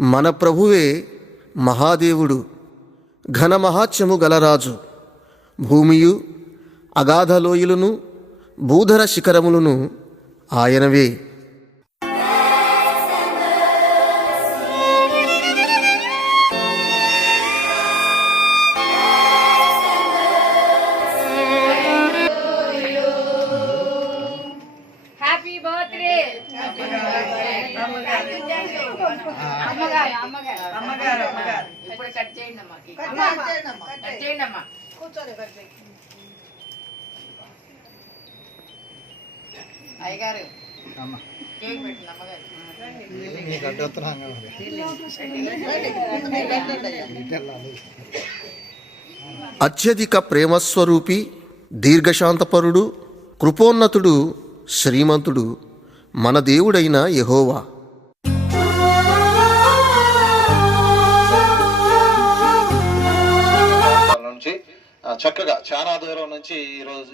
మన ప్రభువే మహాదేవుడు, ఘనమహాత్మ్యము గలరాజు. భూమియు అగాధలోయలును భూధర శిఖరములను ఆయనవే. అయ్యగారు కేక్ పెట్టిన అత్యధిక ప్రేమస్వరూపి, దీర్ఘశాంతపరుడు, కృపోన్నతుడు, శ్రీమంతుడు మన దేవుడైన యెహోవా. నుంచి చక్కగా చాలా దూరం నుంచి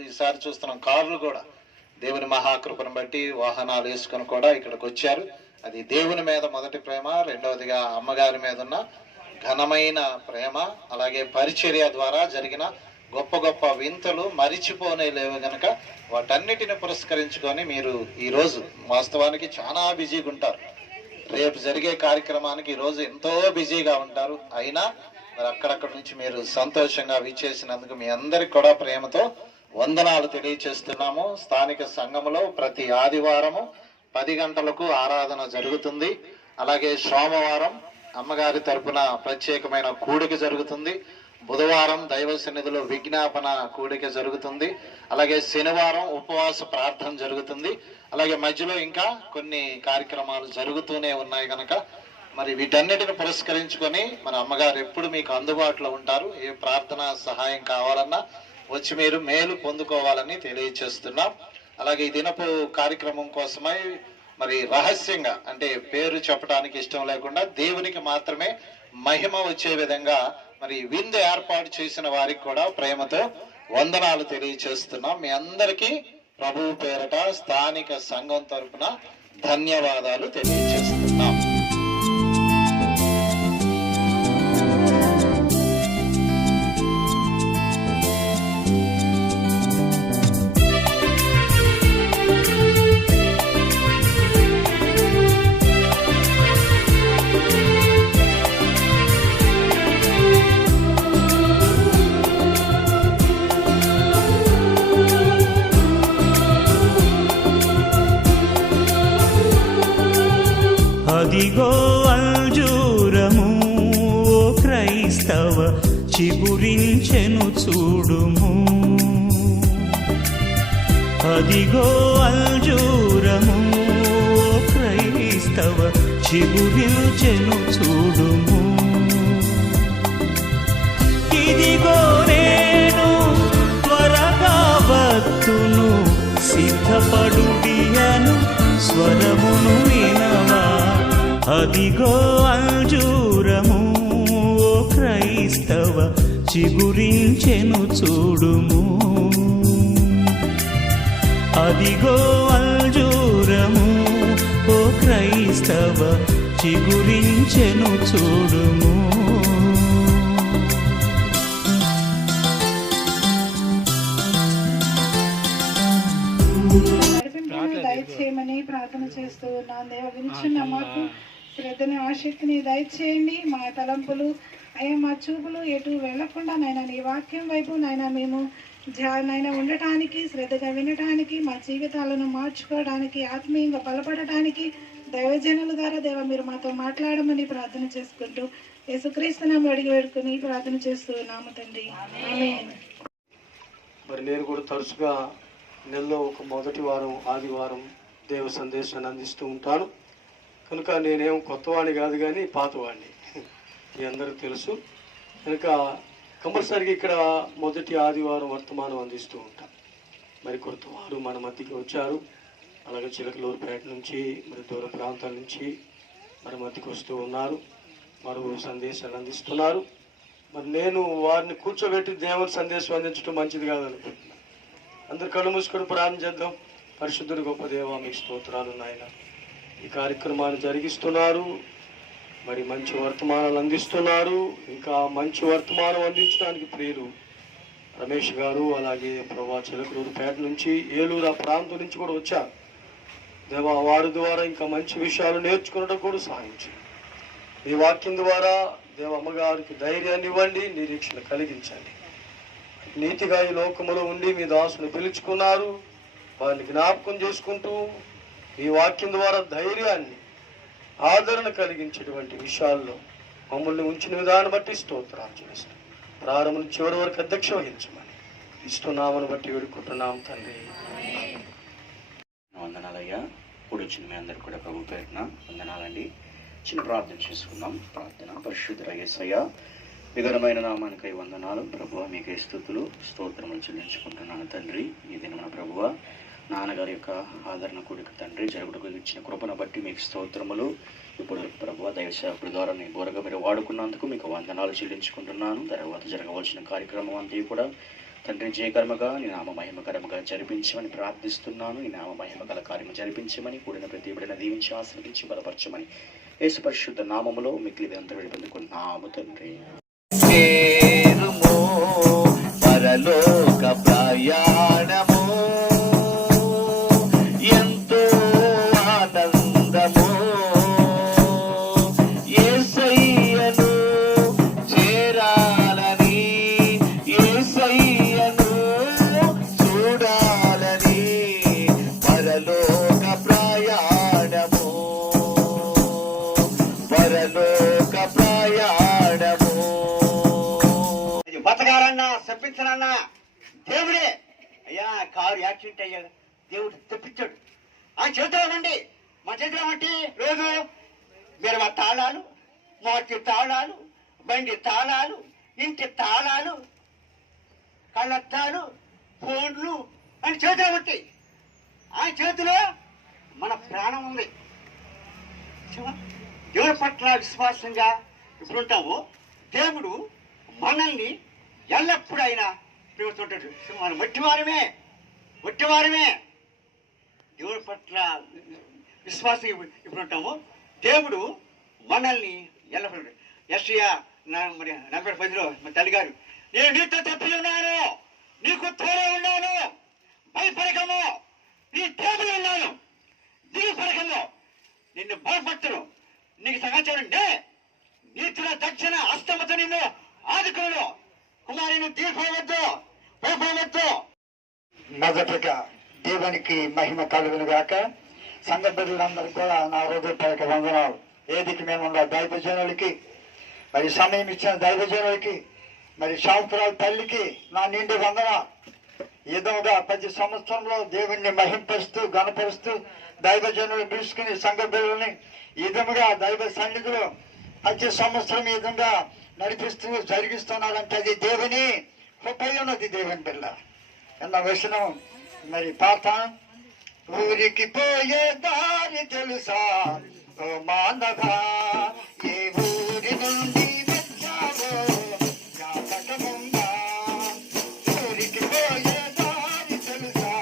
ఈసారి చూస్తున్నాం. కార్లు కూడా దేవుని మహాకృపను బట్టి వాహనాలు వేసుకొని కూడా ఇక్కడికి వచ్చారు. అది దేవుని మీద మొదటి ప్రేమ, రెండవదిగా అమ్మగారి మీద ఉన్న ఘనమైన ప్రేమ, అలాగే పరిచర్య ద్వారా జరిగిన గొప్ప గొప్ప వింతలు మరిచిపోనే లేవు గనక వాటన్నిటిని పురస్కరించుకొని మీరు ఈరోజు వాస్తవానికి చాలా బిజీగా ఉంటారు. రేపు జరిగే కార్యక్రమానికి ఈరోజు ఎంతో బిజీగా ఉంటారు. అయినా మరి అక్కడక్కడ నుంచి మీరు సంతోషంగా విచ్చేసినందుకు మీ అందరికి కూడా ప్రేమతో వందనాలు తెలియచేస్తున్నాము. స్థానిక సంఘములో ప్రతి ఆదివారము 10 గంటలకు ఆరాధన జరుగుతుంది. అలాగే సోమవారం అమ్మగారి తరపున ప్రత్యేకమైన కూడిక జరుగుతుంది. బుధవారం దైవ సన్నిధిలో విజ్ఞాపన కూడిక జరుగుతుంది. అలాగే శనివారం ఉపవాస ప్రార్థన జరుగుతుంది. అలాగే మధ్యలో ఇంకా కొన్ని కార్యక్రమాలు జరుగుతూనే ఉన్నాయి కనుక మరి వీటన్నిటిని పురస్కరించుకొని మన అమ్మగారు ఎప్పుడు మీకు అందుబాటులో ఉంటారు. ఏ ప్రార్థన సహాయం కావాలన్నా వచ్చి మీరు మేలు పొందుకోవాలని తెలియచేస్తున్నాం. అలాగే ఈ దినపు కార్యక్రమం కోసమై మరి రహస్యంగా, అంటే పేరు చెప్పడానికి ఇష్టం లేకుండా దేవునికి మాత్రమే మహిమ వచ్చే విధంగా మరి విందు ఏర్పాటు చేసిన వారికి కూడా ప్రేమతో వందనాలు తెలియచేస్తున్నాం. మీ అందరికీ ప్రభువు పేరట స్థానిక సంఘం తరపున ధన్యవాదాలు తెలియచేస్తున్నాం. అదిగో అంజూరము ఓ క్రైస్తవ చిగురించెను చూడుము. అదిగో అంజూరము ఓ క్రైస్తవ చిగురించెను చూడుము. ఇదిగో నేను త్వరగా వత్తును, సిద్ధపడుడియను స్వరమును వినవా. అదిగో అంజూరము ఓ క్రైస్తవ చిగురించెను చూడుము. అదిగో అంజూరము ఓ క్రైస్తవ చిగురించెను చూడుము. దయచేయమని ప్రార్థన చేస్తూ ఉన్నాను. దేవ వినిచున్న మాకు శ్రద్ధని, ఆసక్తిని దయచేయండి. మా తలంపులు అయ్యా, మా చూపులు ఎటు వెళ్లకుండా నాయన నీ వాక్యం వైపు నాయన మేము నాయన ఉండటానికి, శ్రద్ధగా వినటానికి, మా జీవితాలను మార్చుకోవడానికి, ఆత్మీయంగా బలపడటానికి దైవజనుల ద్వారా దేవ మీరు మాతో మాట్లాడమని ప్రార్థన చేసుకుంటూ యేసుక్రీస్తు నామములో అడిగి వేడుకొని ప్రార్థన చేస్తూ ఉన్నాము తండ్రి, ఆమేన్. మరి నేను కూడా తరచుగా నెలలో ఒక మొదటి వారం ఆదివారం దేవ సందేశాన్ని అందిస్తూ ఉంటాను కనుక నేనేం కొత్తవాణ్ణి కాదు కానీ పాతవాణ్ణి, మీ అందరికీ తెలుసు కనుక కంపల్సరీగా ఇక్కడ మొదటి ఆదివారం వర్తమానం అందిస్తూ ఉంటాం. మరి కొత్తవారు మన మధ్యకి వచ్చారు. అలాగే చిలకలూరుపేట నుంచి, మరి దూర ప్రాంతాల నుంచి మన మధ్యకి వస్తూ ఉన్నారు. వారు సందేశాలు అందిస్తున్నారు. మరి నేను వారిని కూర్చోబెట్టి దేవుని సందేశం అందించడం మంచిది కాదనుకుంటున్నాను. అందరు కళ్ళు మూసుకొని ప్రార్థన చేద్దాం. పరిశుద్ధుడు గొప్ప దేవా, మీకు స్తోత్రాలు నాయన. ఈ కార్యక్రమాన్ని జరిగిస్తున్నారు. మరి మంచి వర్తమానాలు అందిస్తున్నారు. ఇంకా మంచి వర్తమానం అందించడానికి ప్రియులు రమేష్ గారు, అలాగే ప్రభా చిలకలూరుపేట నుంచి, ఏలూరు ఆ ప్రాంతం నుంచి కూడా వచ్చారు. దేవా, వారి ద్వారా ఇంకా మంచి విషయాలు నేర్చుకోవడం కూడా సహాయించు. ఈ వాక్యం ద్వారా దేవ అమ్మగారికి ధైర్యాన్ని ఇవ్వండి, నిరీక్షణ కలిగించండి. నీతిగా ఈ లోకములో ఉండి మీ దాసుని పిలుచుకున్నారు, వారిని జ్ఞాపకం చేసుకుంటూ ఈ వాక్యం ద్వారా ధైర్యాన్ని, ఆదరణ కలిగించేటువంటి విషయాల్లో మమ్మల్ని ఉంచిన విధానం బట్టి స్తోత్రాలు చేస్తాం. ప్రారంభం చివరి వరకు అధ్యక్ష వహించమని ఇస్తున్నామని బట్టి వేడుకుంటున్నాం తండ్రి. వందనాలయ్యా. కూడి వచ్చిన మీ అందరు కూడా ప్రభు పేరున వందనాలండి. చిన్న ప్రార్థన చేసుకుందాం. ప్రార్థన. పరిశుద్ధ యేసయ్యా, విఘనమైన నామానికై వందనాలు ప్రభువా, మీకే స్తుతులు స్తోత్రములు చెల్లించుకుంటున్నాను తండ్రి. ఈ దినమున ప్రభువా, నాన్నగారి యొక్క ఆదరణ కూడిక తండ్రి జరుగుటకు ఇచ్చిన కృపను బట్టి మీకు స్తోత్రములు. ఇప్పుడు ప్రభువా, దైవసేవకుడి ద్వారా నీ బోరగా మీరు వాడుకున్నందుకు మీకు వందనాలు చెల్లించుకుంటున్నాను. తర్వాత జరగవలసిన కార్యక్రమం అంతా కూడా తండ్రి జయకర్మగా నీ నామ మహిమకరముగా జరిపించమని ప్రార్థిస్తున్నాను. నీ నామ మహిమ గల కార్యము జరిపించమని, కూడిన ప్రతి బిడ్డను దీవించి ఆశీర్వదించి బలపరచమని యేసు పరిశుద్ధ నామములో మిగిలిన అంతా పొందుకున్నాము తండ్రి. పరలోక ప్రయాణము ఎంతో ఆనందము, యేసయ్యను చేరాలని, యేసయ్యను చూడాలని, పరలోక ప్రయాణము, పరలోక ప్రయాణము. బతకాలన్నా చెప్పించాలన్నా దేవుడే. అయ్యా, కారు యాక్సిడెంట్ అయ్యాడు, దేవుడు తెప్పించాడు. ఆ చేతిలో నుండి మా చేతిలో బట్టి రోజు మీరు మా తాళాలు, మోటి తాళాలు, బండి తాళాలు, ఇంటి తాళాలు, కళ్ళద్దాలు, ఫోన్లు అని చేతిలో బట్టి ఆ చేతిలో మన ప్రాణం ఉంది. దేవుడి పట్ల విశ్వాసంగా ఇప్పుడు ఉంటాము. దేవుడు మనల్ని ఎల్లప్పుడూ ఆయన ప్రేమిస్తుంటాడు. మనం వట్టివారమే, దేవుడి పట్ల విశ్వాసం ఇప్పుడు ఉంటాము. దేవుడు మనల్ని ఎల్లప్పుడూ యెషయా మరి 40:10 మా తల్లిగారు, నేను నీతో తప్పి ఉన్నాను, నీకు తోడే ఉన్నాను, భయపడకము, నీ దేవుడు ఉన్నాను, దిగుపడకము, నిన్ను భయపడతాను, నీకు సమాచారం నీతుల దక్షిణ అస్తమత నిన్ను ఆదుకోను, కుమారుని తీర్పవద్దు, భయపడవద్దు. మొదటగా దేవునికి మహిమ కలుగును గాక. సంఘ బిడ్డలందరికీ కూడా నా హృదయపూర్వక వందనాలు. ఏదికి మేమున్న దైవజనులకి, మరి సమయం ఇచ్చిన దైవజనులకి, మరి శాస్త్రాల తల్లికి నా నిండు వందనాలు. ఏదోగా ప్రతి సంవత్సరంలో దేవుణ్ణి మహింపరుస్తూ గణపరుస్తూ దైవజనులు పిలుచుకుని సంఘ బిడ్డలని ఈ విధముగా దైవ సన్నిధిలో ప్రతి సంవత్సరం ఈ విధంగా నడిపిస్తూ జరిగిస్తున్నాడంటే అది దేవుని ఉపయోగది. దేవుని బిడ్డ ఎన్న వచనం మరి పాత ఊరికి పోయే దారి తెలుసా ఓ మానవా, ఏ ఊరి నుండి వచ్చావో జ్ఞాపకముందా, ఊరికి పోయే దారి తెలుసా,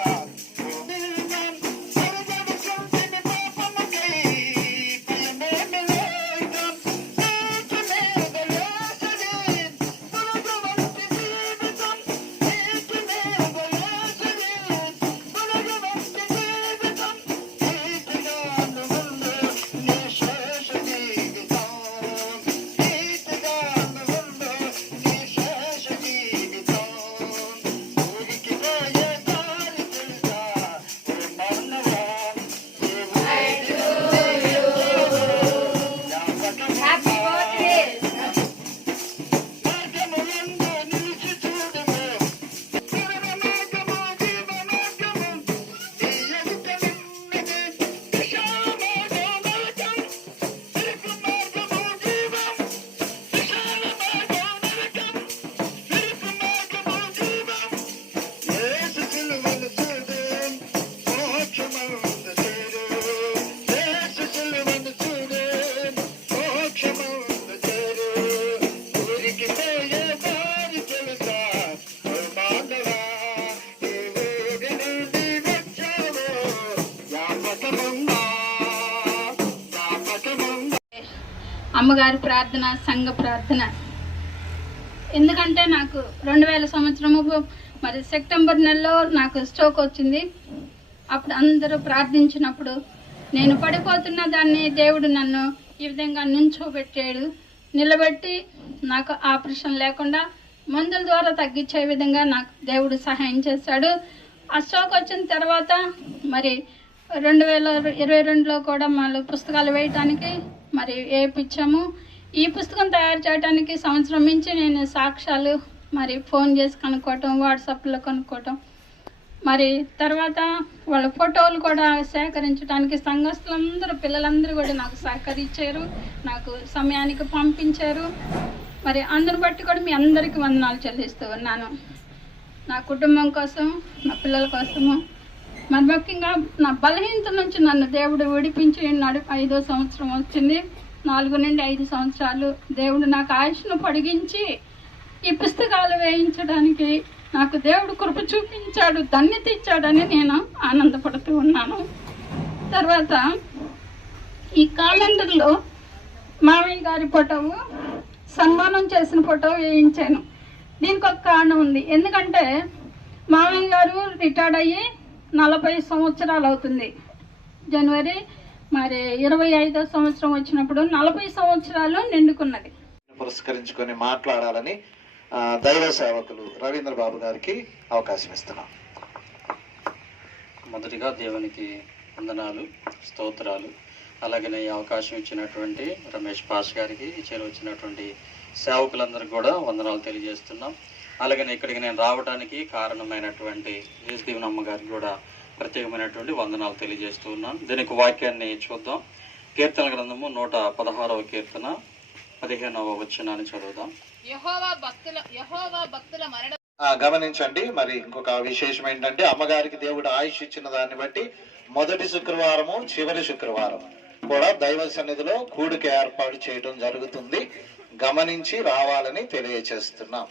అమ్మగారి ప్రార్థన, సంఘ ప్రార్థన. ఎందుకంటే నాకు 2000 సంవత్సరము మరి సెప్టెంబర్ నెలలో నాకు స్ట్రోక్ వచ్చింది. అప్పుడు అందరూ ప్రార్థించినప్పుడు నేను పడిపోతున్న దాన్ని దేవుడు నన్ను ఈ విధంగా నుంచోబెట్టాడు. నిలబెట్టి నాకు ఆపరేషన్ లేకుండా మందుల ద్వారా తగ్గించే విధంగా నాకు దేవుడు సహాయం చేశాడు. ఆ స్ట్రోక్ వచ్చిన తర్వాత మరి 2022లో కూడా మళ్ళీ పుస్తకాలు వేయటానికి మరి వేయించాము. ఈ పుస్తకం తయారు చేయడానికి సంవత్సరం నుంచి నేను సాక్ష్యాలు మరి ఫోన్ చేసి కనుక్కోవటం, వాట్సాప్లో కనుక్కోవటం, మరి తర్వాత వాళ్ళ ఫోటోలు కూడా సేకరించడానికి సంఘస్థులందరూ, పిల్లలందరూ కూడా నాకు సహకరించారు, నాకు సమయానికి పంపించారు. మరి అందరిని బట్టి కూడా మీ అందరికీ వందనాలు చెల్లిస్తూ ఉన్నాను. నా కుటుంబం కోసం, నా పిల్లల కోసము, మరి ముఖ్యంగా నా బలహీనత నుంచి నన్ను దేవుడు విడిపించి 5వ సంవత్సరం వచ్చింది. 4 నుండి 5 సంవత్సరాలు దేవుడు నాకు ఆయుష్ను పొడిగించి ఈ పుస్తకాలు వేయించడానికి నాకు దేవుడు కృప చూపించాడు, ధన్యత ఇచ్చాడని నేను ఆనందపడుతూ ఉన్నాను. తర్వాత ఈ క్యాలెండర్లో మావయ్య గారి ఫోటో, సన్మానం చేసిన ఫోటో వేయించాను. దీనికి ఒక కారణం ఉంది. ఎందుకంటే మావయ్య గారు రిటైర్డ్ అయ్యి 40 సంవత్సరాలు అవుతుంది. జనవరి మరి 25వ సంవత్సరం వచ్చినప్పుడు 40 సంవత్సరాలు నిండుకున్నది. పురస్కరించుకొని మాట్లాడాలని దైవ సేవకులు రవీంద్ర బాబు గారికి అవకాశం ఇస్తున్నాం. మొదటిగా దేవునికి వందనాలు, స్తోత్రాలు. అలాగనే ఈ అవకాశం ఇచ్చినటువంటి రమేష్ పాష్ గారికి, వచ్చినటువంటి సేవకులందరికీ కూడా వందనాలు తెలియజేస్తున్నాం. అలాగనే ఇక్కడికి నేను రావడానికి కారణమైనటువంటి దీవెనమ్మ గారికి కూడా ప్రత్యేకమైనటువంటి వందనాలు తెలియజేస్తూ ఉన్నాను. దీనికి వాక్యాన్ని చూద్దాం. కీర్తన గ్రంథము 116వ కీర్తన 15వ వచనాన్ని చదువుదాం. గమనించండి. మరి ఇంకొక విశేషం ఏంటంటే, అమ్మగారికి దేవుడు ఆయుష్ ఇచ్చిన దాన్ని బట్టి మొదటి శుక్రవారము, చివరి శుక్రవారం కూడా దైవ సన్నిధిలో కూడిక ఏర్పాటు చేయడం జరుగుతుంది. గమనించి రావాలని తెలియజేస్తున్నాం.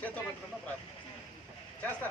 చేతో పెట్టుకున్నా చేస్తా.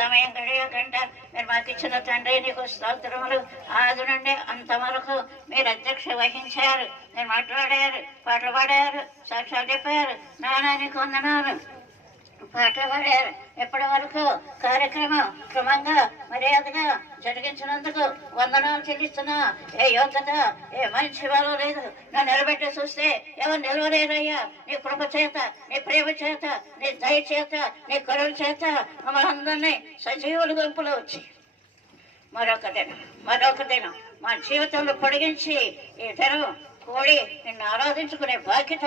సమయం గడియకంట మీరు మాకు ఇచ్చిన తండ్రి నీకు స్తోత్రములు. ఆది నుండి అంతవరకు మీరు అధ్యక్ష వహించారు, మీరు మాట్లాడారు, పాటలు పాడారు, సాక్ష్యాలు చెప్పారు. నానా నీకు వందనాలు. పాటలు పాడారు. ఎప్పటి వరకు కార్యక్రమం క్రమంగా మర్యాదగా జరిగించినందుకు వందనాలు చెల్లిస్తున్నా. ఏ యోగ్యత, ఏ మనిషి వాళ్ళు లేదు. నన్ను నిలబెట్టి చూస్తే ఎవరు నిలవలేరయ్యా. నీ కృప చేత, నీ ప్రేమ చేత, నీ దయ చేత, నీ కరుణ చేత మమ్మల్ని అందరినీ సజీవుల గుంపులో వచ్చి మరొక దినం మా జీవితంలో పొడిగించి ఈ దినం కూడి నిన్ను ఆరాధించుకునే బాధ్యత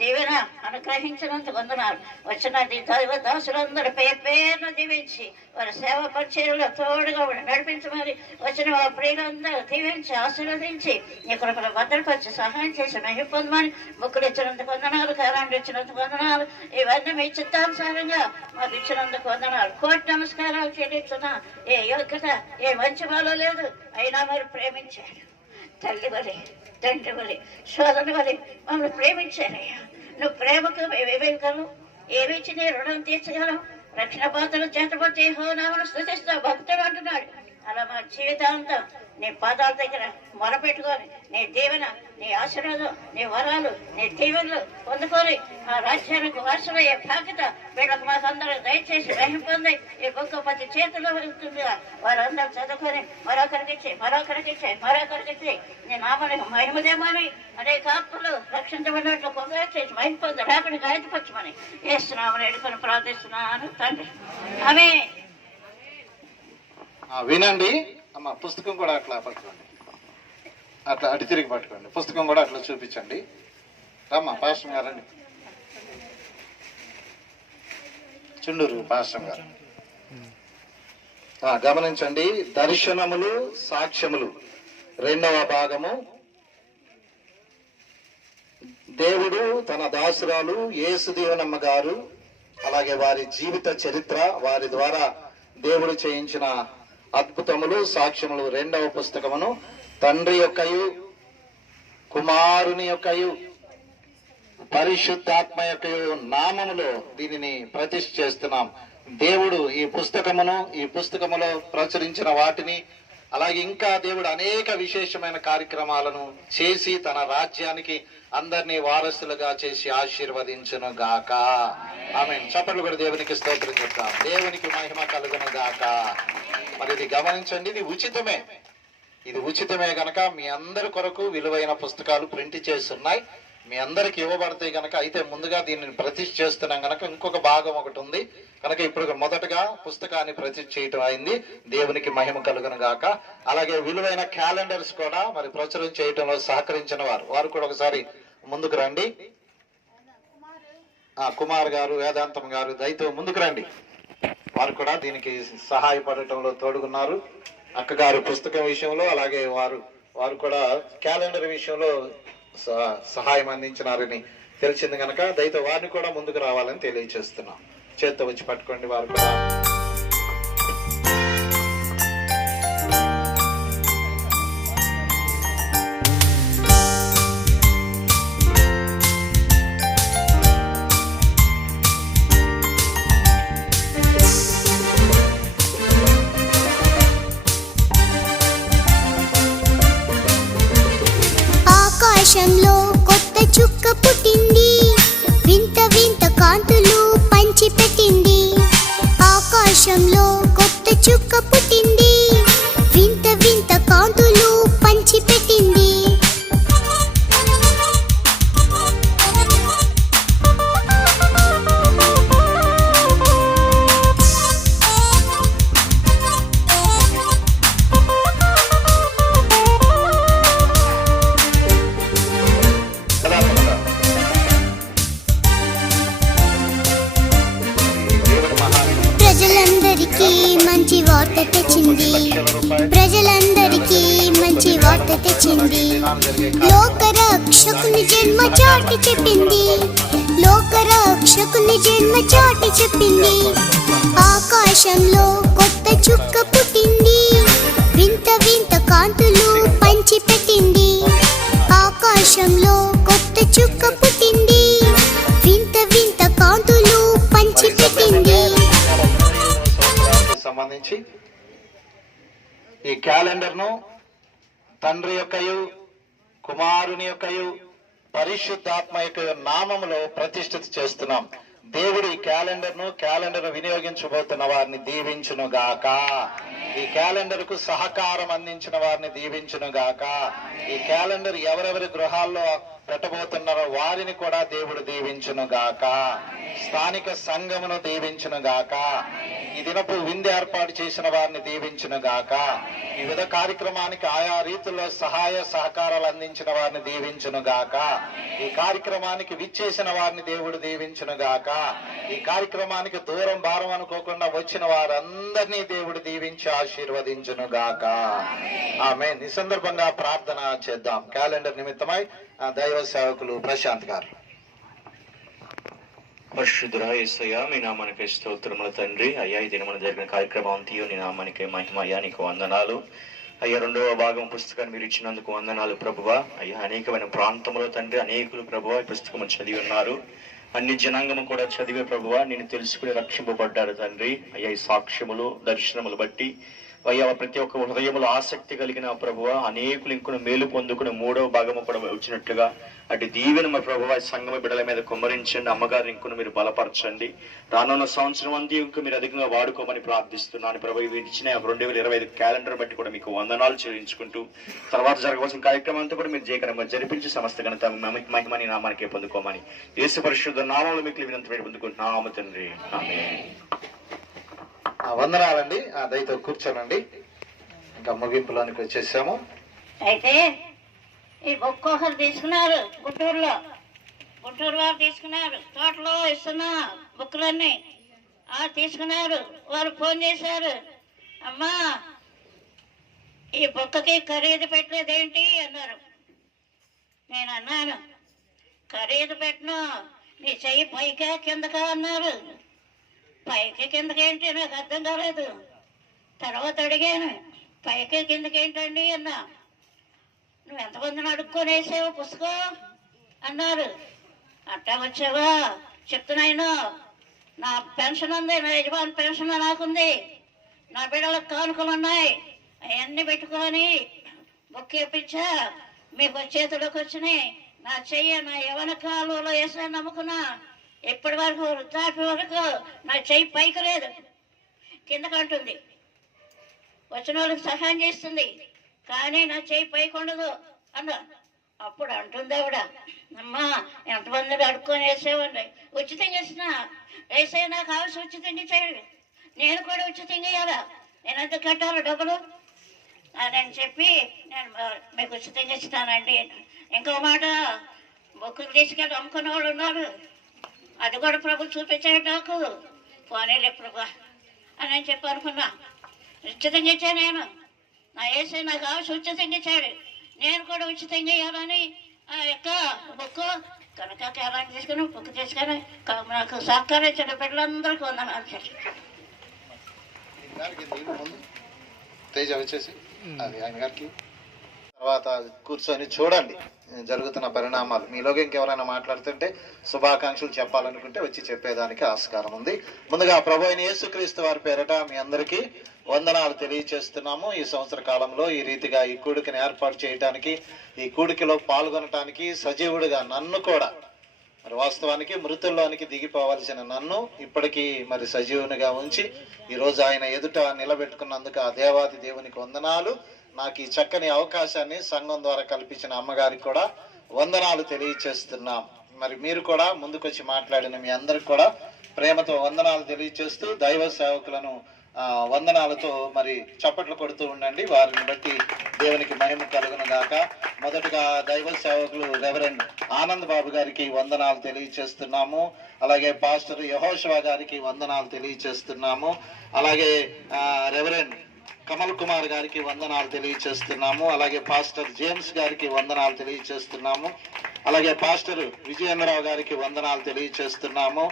దీవెన అనుగ్రహించినందుకు వందనాలు. వచ్చిన దైవ దాసులందరూ పేరును దీవించి వారి సేవ పరిచయంలో తోడుగా నడిపించమని వచ్చిన వారి ప్రియులందరూ దీవించి ఆశీర్వదించి నీ కృపను భద్రపరిచి సహాయం చేసి మహిమ పొందమని ముక్కులు ఇచ్చినందుకు వందనాలు, కారాలు ఇచ్చినందుకు వందనాలు. ఇవన్నీ మీ చిత్తానుసారంగా మాకు ఇచ్చినందుకు వందనాలు. కోటి నమస్కారాలు చెల్లిస్తున్నా. ఏ యోగ్యత, ఏ మంచి వాళ్ళు లేదు, అయినా మీరు ప్రేమించారు. తల్లి వలి, తండ్రి వలి, సోదరుని వలి మమ్మల్ని ప్రేమించారయ్యా. నువ్వు ప్రేమకు వివేకము ఏమిచ్చి నీ రుణం తీర్చగలవు. రక్షణ పాత్రలు చేతపట్టి హోనామను స్తుతిస్తావు భక్తుడు అంటున్నాడు. అలా మా జీవితాంతం నీ పాదాల దగ్గర మొరపెట్టుకొని నీ దీవెన, నీ ఆశీర్వాదం, నీ వరాలు, నీ దీవెనలు పొందుకొని ఆ రాజ్యానికి వారసులయ్యే బాధ్యత వీళ్ళకు మాకందరూ దయచేసి గ్రహింపొంది ఈ బుక్క ప్రతి చేతిలో వెళ్తుందిగా వారందరూ చదువుకొని మరొకరికిచ్చి నీ నామానికి మహిమదేమని అనేక ఆత్మలు రక్షించబడినట్లు కొందరు చేసి మహిమ పొంది రాకడికి గాయపరచమని వేస్తున్నామని ఎడుకొని ప్రార్థిస్తున్నాను తండ్రి. ఆమె వినండి అమ్మ, పుస్తకం కూడా అట్లా పట్టుకోండి, అట్లా అటు తిరిగి పట్టుకోండి, పుస్తకం కూడా అట్లా చూపించండి. రమ్మా పాస్టర్ గారు రండి, చుండూరు పాస్టర్ గారు. గమనించండి, దర్శనములు సాక్ష్యములు 2వ భాగము. దేవుడు తన దాసురాలు యేసుదేవనమ్మ గారు అలాగే వారి జీవిత చరిత్ర, వారి ద్వారా దేవుడు చేయించిన అద్భుతములు సాక్ష్యములు 2వ పుస్తకమును తండ్రి యొక్కయు కుమారుని యొక్కయు పరిశుద్ధాత్మ యొక్కయు నామములో దీనిని ప్రతిష్ఠ చేస్తున్నాం. దేవుడు ఈ పుస్తకములో ప్రచురించిన వాటిని అలాగే ఇంకా దేవుడు అనేక విశేషమైన కార్యక్రమాలను చేసి తన రాజ్యానికి అందరినీ వారసులుగా చేసి ఆశీర్వదించును గాక. ఆమేన్. చప్పట్లు కూడా దేవునికి స్తోత్రం చెప్తాం. దేవునికి మహిమ కలుగును గాక. మరి ఇది గమనించండి, ఇది ఉచితమే గనక మీ అందరి కొరకు విలువైన పుస్తకాలు ప్రింట్ చేస్తున్నాయి, మీ అందరికి ఇవ్వబడతాయి గనక. అయితే ముందుగా దీనిని ప్రతిష్ఠ చేస్తున్నాం గనక ఇంకొక భాగం ఒకటి ఉంది కనుక ఇప్పుడు మొదటగా పుస్తకాన్ని ప్రతిష్ఠ చేయటం అయింది. దేవునికి మహిమ కలుగును గాక. అలాగే విలువైన క్యాలెండర్స్ కూడా మరి ప్రచురం చేయటంలో సహకరించిన వారు కూడా ఒకసారి ముందుకు రండి. కుమార్ గారు, వేదాంతం గారు దయతో ముందుకు రండి. వారు కూడా దీనికి సహాయపడటంలో తోడుగున్నారు. అక్కగారు పుస్తకం విషయంలో అలాగే వారు కూడా క్యాలెండర్ విషయంలో సహాయం అందించినారని తెలిసింది కనుక దయతో వారిని కూడా ముందుకు రావాలని తెలియజేస్తున్నాం. చేత్తో వచ్చి పట్టుకోండి వారు కూడా. ఆకాశంలో కొత్త చుక్క పుట్టింది, వింత వింత కాంతులు పంచిపెట్టింది. ఆకాశంలో కొత్త చుక్క పుట్టింది, వింత వింత కాంతులు పంచిపెట్టింది. ప్రజలందరికీ మంచి వార్త తెచ్చింది, ప్రజలందరికీ మంచి వార్త తెచ్చింది. లోకరక్షకుని జన్మ చాటి చెప్పింది, లోకరక్షకుని జన్మ చాటి చెప్పింది. ఆకాశంలో కొత్త చుక్క పుట్టింది, వింత వింత కాంతులు పంచిపెట్టింది. ఆకాశంలో కొత్త చుక్క పుట్టింది, వింత వింత కాంతులు పంచిపెట్టింది. సంబంధించి ఈ క్యాలెండర్ ను తండ్రి యొక్కయు కుమారుని యొక్కయు పరిశుద్ధాత్మ యొక్క నామములో ప్రతిష్ఠిత చేస్తున్నాం. దేవుడు ఈ క్యాలెండర్ వినియోగించబోతున్న వారిని దీవించును గాక. ఈ క్యాలెండర్ కు సహకారం అందించిన వారిని దీవించును గాక. ఈ క్యాలెండర్ ఎవరెవరి గృహాల్లో పెట్టబోతున్నారో వారిని కూడా దేవుడు దీవించును గాక. స్థానిక సంఘమును దీవించును గాక. ఈ దినపు విందు ఏర్పాటు చేసిన వారిని దీవించును గాక. వివిధ కార్యక్రమానికి ఆయా రీతుల్లో సహాయ సహకారాలు అందించిన వారిని దీవించును గాక. ఈ కార్యక్రమానికి విచ్చేసిన వారిని దేవుడు దీవించును గాక. ఈ కార్యక్రమానికి దూరం భారం అనుకోకుండా వచ్చిన వారందరినీ దేవుడు దీవించి ఆశీర్వదించును గాక. ఆమేన్. ఈ సందర్భంగా ప్రార్థన చేద్దాం. క్యాలెండర్ నిమిత్తమై దైవ సేవకులు ప్రశాంత్ గారు. పరిశుద్ధుడా యేసయ్యా, మీ నామానికి స్తోత్రములు తండ్రి. అయ్యా, ఈ దినమున జరిగిన కార్యక్రమం అంతయు నీ నామానికి మహిమ. అయ్యా, నీకు వందనాలు. అయ్యా, 2వ భాగం పుస్తకాన్ని మీరు ఇచ్చినందుకు వందనాలు ప్రభువా. అయ్యా, అనేకమైన ప్రాంతంలో తండ్రి అనేకులు ప్రభువా ఈ పుస్తకం చదివి ఉన్నారు. అన్ని జనాంగము కూడా చదివే ప్రభువా నేను తెలుసుకుని రక్షింపబడ్డారు తండ్రి. అయ్యా, ఈ సాక్ష్యములు దర్శనములు బట్టి అయ్యా ప్రతి ఒక్క హృదయంలో ఆసక్తి కలిగిన ప్రభువ అనేకులు ఇంకొన మేలు పొందుకుని 3వ భాగము కూడా వచ్చినట్లుగా అటు దీవెన మా ప్రభువ సంఘమ బిడ్డల మీద కుమ్మరించండి. అమ్మగారు ఇంకొన మీరు బలపరచండి. రానున్న సంవత్సరం అంతా ఇంక మీరు అధికంగా వాడుకోమని ప్రార్థిస్తున్నాను ప్రభు. ఇవి ఇచ్చిన 2025 క్యాలెండర్ బట్టి కూడా మీకు వందనాలు చెల్లించుకుంటూ తర్వాత జరగవలసిన కార్యక్రమం అంతా కూడా మీరు జయకరంగా జరిపించి సమస్త ఘనత మహిమని నామానికే పొందుకోమని యేసు పరిశుద్ధ నామంలో మీకు వినంత పొందుకుంటున్నాము తండ్రి. ఆమేన్. వందనాలండి. దయతో కూర్చోనండి. ఇంకా ముగింపులోనికి వచ్చేసాము. అయితే ఈ బుక్ ఒకరు తీసుకున్నారు, గుంటూరు వారు తీసుకున్నారు. తోటలో ఇస్తున్న బుక్కులన్నీ తీసుకున్నారు. వారు ఫోన్ చేశారు, అమ్మా ఈ బుక్కకి ఖరీదు పెట్టలేదేంటి అన్నారు. నేను అన్నాను, ఖరీదు పెట్టను, నీ చెయ్యి పైకా కిందకా అన్నారు. పైకి కిందకేంటి నాకు అర్థం కాలేదు. తర్వాత అడిగాను, పైకి కిందకేంటండి అన్నా. నువ్వు ఎంతమందిని అడుక్కొని వేసావు పుస్తకం అన్నారు. అట్టా వచ్చావా చెప్తున్నాను, నా పెన్షన్ ఉంది, నా యజమాని పెన్షన్ నాకుంది, నా బిడ్డలకు కానుకలు ఉన్నాయి, అవన్నీ పెట్టుకొని బుక్ ఇప్పించా, మీకు చేతిలోకి వచ్చినాయి. నా చెయ్యి నా యవన కాలంలో వేసాను నమ్ముకున్నా, ఇప్పటి వరకు వృద్ధాప్య వరకు నా చెయ్యి పైకి లేదు, కిందకంటుంది. వచ్చిన వాళ్ళకి సహాయం చేస్తుంది, కానీ నా చెయ్యి పైకి ఉండదు అన్న. అప్పుడు అంటుంది ఆవిడ, అమ్మా ఎంతమంది అడుక్కొని వేసేవాడిని, ఉచితంగా ఇస్తున్నా, వేసే నాకు కావాల్సి ఉచితంగా ఇచ్చాడు, నేను కూడా ఉచితంగా ఇవ్వాలా, నేను ఎంత కట్టాలి డబ్బులు అని చెప్పి నేను మీకు ఉచితంగా ఇస్తానండి. ఇంకో మాట, బుక్కులు తీసుకెళ్ళి అమ్ముకునే వాళ్ళు ఉన్నారు, అది కూడా ప్రభు చూపించాడు నాకు. పోనీలే ప్రభు అని చెప్పి అనుకున్నా. ఉచితంగా ఇచ్చాను నేను, నా వేసే నాకు కావాల్సి ఉచితంగా ఇచ్చాడు, నేను కూడా ఉచితంగా ఇవ్వాలని ఆ యొక్క బుక్ కనుక కేరళ తీసుకుని బుక్ తీసుకొని నాకు సహకరించిన బిడ్డలందరికీ వందనాలు చేశాను. తేజ వచ్చేసి అది ఆయన గారికి తర్వాత కూర్చొని చూడండి జరుగుతున్న పరిణామాలు. మీలోకి ఇంకెవరైనా మాట్లాడుతుంటే శుభాకాంక్షలు చెప్పాలనుకుంటే వచ్చి చెప్పేదానికి ఆస్కారం ఉంది. ముందుగా ప్రభు అయిన యేసుక్రీస్తు వారి పేరట మీ అందరికీ వందనాలు తెలియచేస్తున్నాము. ఈ సంవత్సర కాలంలో ఈ రీతిగా ఈ కూడికని ఏర్పాటు చేయడానికి, ఈ కూడికలో పాల్గొనటానికి సజీవుడిగా నన్ను కూడా, మరి వాస్తవానికి మృతుల్లోనికి దిగిపోవలసిన నన్ను ఇప్పటికీ మరి సజీవునిగా ఉంచి ఈరోజు ఆయన ఎదుట నిలబెట్టుకున్నందుకు ఆ దేవాది దేవునికి వందనాలు. నాకు ఈ చక్కని అవకాశాన్ని సంఘం ద్వారా కల్పించిన అమ్మగారికి కూడా వందనాలు తెలియచేస్తున్నాం. మరి మీరు కూడా ముందుకొచ్చి మాట్లాడిన మీ అందరికి కూడా ప్రేమతో వందనాలు తెలియచేస్తూ దైవ సేవకులను వందనాలతో మరి చప్పట్లు కొడుతూ ఉండండి. వారిని బట్టి దేవునికి మహిమ కలుగును గాక. మొదటగా దైవ సేవకులు రెవరెండ్ ఆనంద్ బాబు గారికి వందనాలు తెలియచేస్తున్నాము. అలాగే పాస్టర్ యెహోషువ గారికి వందనాలు తెలియచేస్తున్నాము. అలాగే రెవరెండ్ కమల్ కుమార్ గారికి వందనాలు తెలియచేస్తున్నాము. అలాగే పాస్టర్ జేమ్స్ గారికి వందనాలు తెలియచేస్తున్నాము. అలాగే పాస్టర్ విజయేంద్రరావు గారికి వందనాలు తెలియచేస్తున్నాము.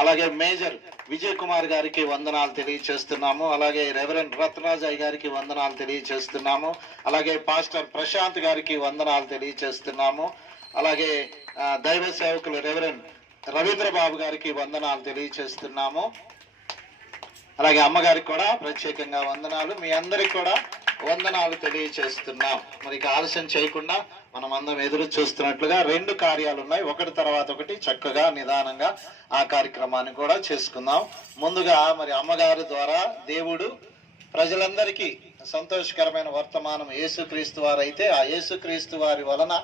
అలాగే మేజర్ విజయ్ కుమార్ గారికి వందనాలు తెలియచేస్తున్నాము. అలాగే రెవరెండ్ రత్నరాజయ్య గారికి వందనాలు తెలియచేస్తున్నాము. అలాగే పాస్టర్ ప్రశాంత్ గారికి వందనాలు తెలియచేస్తున్నాము. అలాగే దైవ సేవకులు రెవరెండ్ రవీంద్ర బాబు గారికి వందనాలు తెలియచేస్తున్నాము. అలాగే అమ్మగారికి కూడా ప్రత్యేకంగా వందనాలు. మీ అందరికి కూడా వందనాలు తెలియచేస్తున్నాం. మరి ఆలస్యం చేయకుండా మనం అందరం ఎదురు చూస్తున్నట్లుగా 2 కార్యాలు ఉన్నాయి, ఒకటి తర్వాత ఒకటి చక్కగా నిదానంగా ఆ కార్యక్రమాన్ని కూడా చేసుకుందాం. ముందుగా మరి అమ్మగారి ద్వారా దేవుడు ప్రజలందరికీ సంతోషకరమైన వర్తమానం యేసుక్రీస్తు వారు అయితే ఆ యేసుక్రీస్తు వారి వలన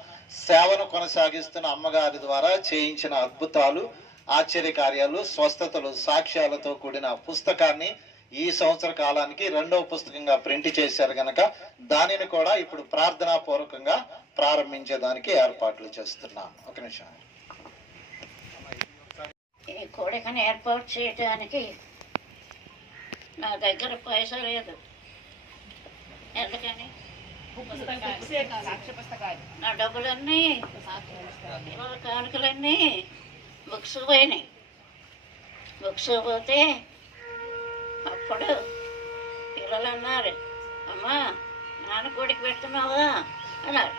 సేవను కొనసాగిస్తున్న అమ్మగారి ద్వారా చేయించిన అద్భుతాలు, ఆశ్చర్య కార్యాలు, స్వస్థతలు, సాక్ష్యాలతో కూడిన పుస్తకాన్ని ఈ సంవత్సర కాలానికి 2వ పుస్తకంగా ప్రింట్ చేశారు గనక దానిని కూడా ఇప్పుడు ప్రార్థనా పూర్వకంగా ప్రారంభించేదానికి ఏర్పాట్లు చేస్తున్నాం. ఒక నిమిషం. ఈ కోడికని ఏర్పాటు చేయడానికి నా దగ్గర పైసా లేదు. ఎందుకని నా డబ్బులన్నీ కానుకలన్నీ బుక్స్ పోయినాయి. బుక్స్ పోతే అప్పుడు పిల్లలు అన్నారు, అమ్మా నాన్న కోడికి పెడుతున్నావా అన్నారు.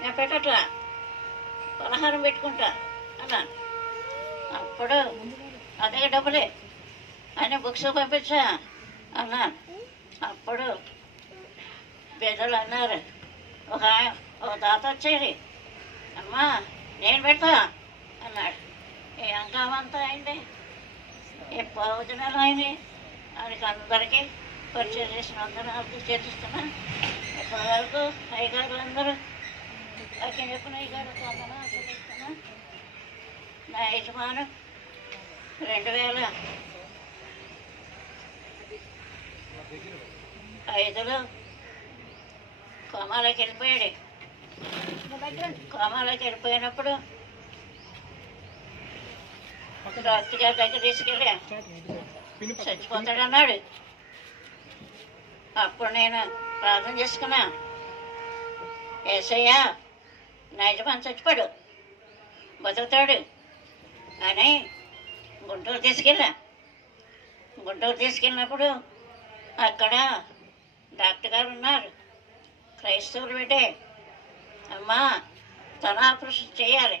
నేను పెట్టట్లా, పలహారం పెట్టుకుంటా అన్నాను. అప్పుడు అదే డబ్బులే అని బుక్స్ పంపించా అన్నాను. అప్పుడు బిడ్డలు అన్నారు. ఒక తాత వచ్చేది, అమ్మా నేను పెడతా అన్నాడు. ఈ అంకామంతా అయింది, ఈ భోజనాలు అయినాయి. వారికి అందరికీ పరిచయం చేసిన అందరూ చేస్తున్నా. ఇప్పటివరకు అయ్యగారు అందరూ అక్కడ చెప్పిన అయ్యగారు వందనాలు చేస్తున్నా. నా యజమాను 2005లో కోమాలోకి వెళ్ళిపోయాడు. కోమాలోకి వెళ్ళిపోయినప్పుడు డాక్టర్ గారి దగ్గర తీసుకెళ్ళా, చచ్చిపోతాడన్నాడు. అప్పుడు నేను ప్రార్థన చేసుకున్నా, యేసయ్యా నా యజమాని చచ్చిపోడు, బతుకుతాడు అని గుంటూరు తీసుకెళ్ళా. గుంటూరు తీసుకెళ్ళినప్పుడు అక్కడ డాక్టర్ గారు ఉన్నారు, క్రైస్తవులు బిడ్డే. అమ్మా తల ఆపరేషన్ చేయాలి,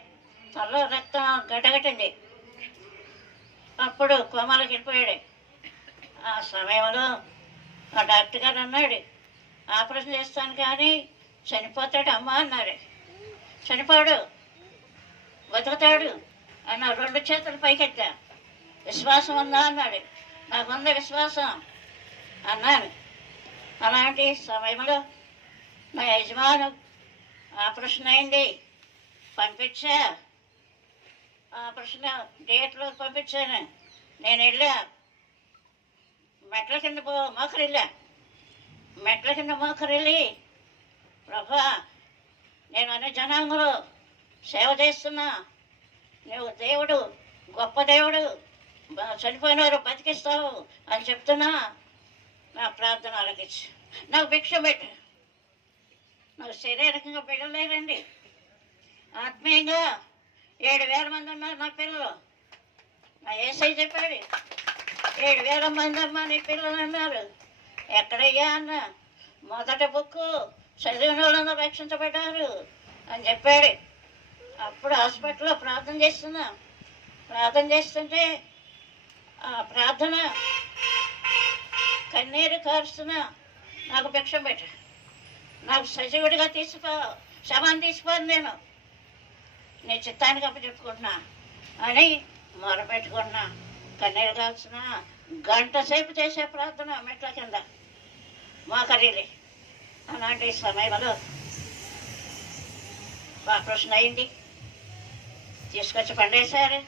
తలలో రక్తం గడ్డగట్టింది. అప్పుడు కోమాలోకి వెళ్ళిపోయాడు. ఆ సమయంలో ఆ డాక్టర్ గారు అన్నాడు, ఆపరేషన్ చేస్తాను కానీ చనిపోతాడు అమ్మా అన్నాడు. చనిపోడు, బతుకుతాడు అన్న 2 చేతులు పైకెత్తా. విశ్వాసం ఉందా అన్నాడు. నాకుంది విశ్వాసం అన్నాను. అలాంటి సమయంలో నా యజమాను ఆపరేషన్ అయింది, పంపించా. ఆపరేషన్ డేట్లో పంపించాను. నేను వెళ్ళా, మెట్ల కింద మోకరిల్లా. మెట్ల కింద మోకరిల్లి, ప్రభా నేను అనే జనాంగంలో సేవ చేస్తున్నా, నువ్వు దేవుడు, గొప్ప దేవుడు, చనిపోయిన వారు బతికిస్తావు అని చెప్తున్నా. నా ప్రార్థన ఆలకించు, నాకు భిక్ష పెట్టు. నాకు శారీరకంగా బిడ్డలేరండి, ఆత్మీయంగా 7,000 మంది ఉన్నారు నా పిల్లలు. నా యేసయ్య చెప్పాడు, 7,000 మంది అమ్మ నీ పిల్లలు అన్నారు. ఎక్కడయ్యా అన్న, మొదటి బుక్కు చదివిన వాళ్ళందరూ రక్షించబడ్డారు అని చెప్పాడు. అప్పుడు హాస్పిటల్లో ప్రార్థన చేస్తున్నా. ప్రార్థన చేస్తుంటే ఆ ప్రార్థన కన్నీరు కారుస్తున్నా, నాకు భిక్షం పెట్టు, నాకు సజీవుడిగా తీసిపో, శవాన్ని తీసిపోను, నేను నీ చిత్తానికి అప్పచెప్పుకుంటున్నా అని మొరపెట్టుకున్నా. కన్నీరు కాల్సిన గంట సేపు చేసే ప్రార్థన మెట్ల కింద మోకరిల్లి. అలాంటి సమయంలో ఆపరేషన్ అయింది, తీసుకొచ్చి పండేశారు,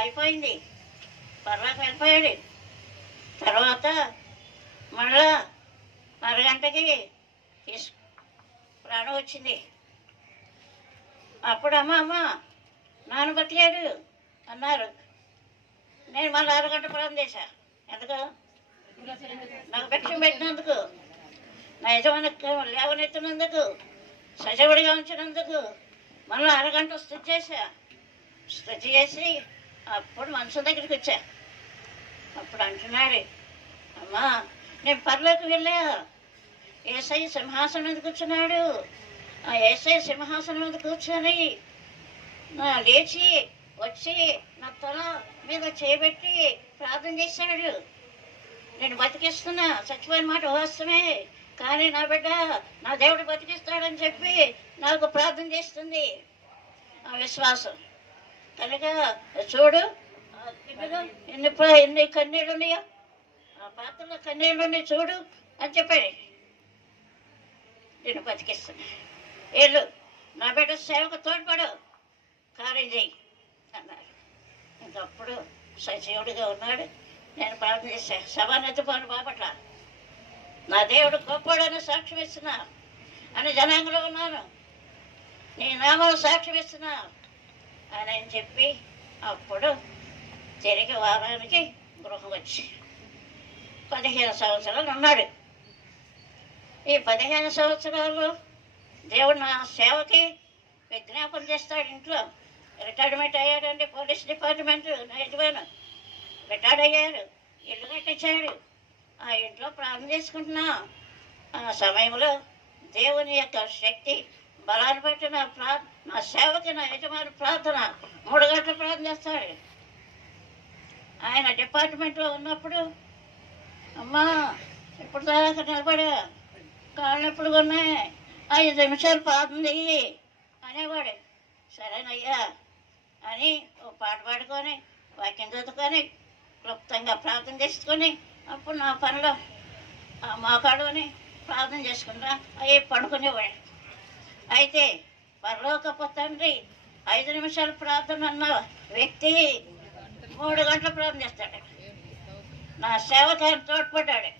అయిపోయింది. పర్వాకు వెళ్ళిపోయాడు. తర్వాత మళ్ళా అరగంటకి ప్రాణం వచ్చింది. అప్పుడు అమ్మ నాన్న బతికాడు అన్నారు. నేను మళ్ళీ అరగంట ప్రాణం చేశా. ఎందుకు? నాకు భిక్షం పెట్టినందుకు, నా యజమాని లేవనెత్తినందుకు, సజీవుడిగా ఉంచినందుకు మళ్ళీ అరగంట స్థుతి చేశా. స్థుతి చేసి అప్పుడు మనుషుల దగ్గరికి వచ్చా. అప్పుడు అంటున్నాడు, అమ్మా నేను పరలోకి వెళ్ళా, యేసయ్య సింహాసనం మీద కూర్చున్నాడు. ఆ యేసయ్య సింహాసనం మీద కూర్చొని లేచి వచ్చి నా తల మీద చేయబెట్టి ప్రార్థన చేశాడు. నేను బతికిస్తున్నా, చచ్చిపోయిన మాట వాస్తవమే, కానీ నా బిడ్డ నా దేవుడు బతికిస్తాడని చెప్పి నాకు ప్రార్థన చేస్తుంది. ఆ విశ్వాసం కనుక చూడు, ఎన్ని కన్నీళ్ళు ఉన్నాయో, ఆ పాత్రలో కన్నీళ్ళు ఉన్నాయి చూడు అని చెప్పాడు. నేను బతికిస్తున్నా, ఏళ్ళు నా బిడ్డ సేవకు తోడ్పడు, కార్యం చేయి అన్నారు. ఇంకప్పుడు సజీవుడిగా ఉన్నాడు. నేను ప్రార్థన చేశాను, శవానెత్తిపోను బాపట్ల, నా దేవుడు గొప్పడని సాక్ష్యం ఇస్తున్నా అని జనాంగంలో ఉన్నాను, నీ నామం సాక్ష్యం ఇస్తున్నా అని చెప్పి అప్పుడు తిరిగి వారానికి గృహం వచ్చి 15 సంవత్సరాలు ఉన్నాడు. ఈ 15 సంవత్సరాలు దేవుడు నా సేవకి విజ్ఞాపన చేస్తాడు. ఇంట్లో రిటైర్మెంట్ అయ్యాడండి, పోలీస్ డిపార్ట్మెంట్ నా యజమాను రిటైర్డ్ అయ్యారు, ఇల్లు కట్టించాడు. ఆ ఇంట్లో ప్రార్థన చేసుకుంటున్నా. ఆ సమయంలో దేవుని యొక్క శక్తి బలాన్ని బట్టి నా సేవకి నా యజమాని ప్రార్థన 3 గంటలు ప్రార్థన చేస్తాడు. ఆయన డిపార్ట్మెంట్లో ఉన్నప్పుడు అమ్మా ఇప్పుడు దాకా నిలబడా కాళ్ళు ఎప్పుడు ఉన్నాయి, 5 నిమిషాలు ప్రార్థన చెయ్యి అనేవాడు. సరేనయ్యా అని ఓ పాట పాడుకొని వాక్యం చదువుకొని క్లుప్తంగా ప్రార్థన చేసుకొని అప్పుడు నా పనిలో మోకాడుకొని ప్రార్థన చేసుకుంటా అవి పడుకునేవాడు. అయితే పరలోకపు తండ్రి 5 నిమిషాలు ప్రార్థన అన్న వ్యక్తి 3 గంటల ప్రార్థన చేస్తాడు. నా సేవకాన్ని తోడ్పడ్డాడు.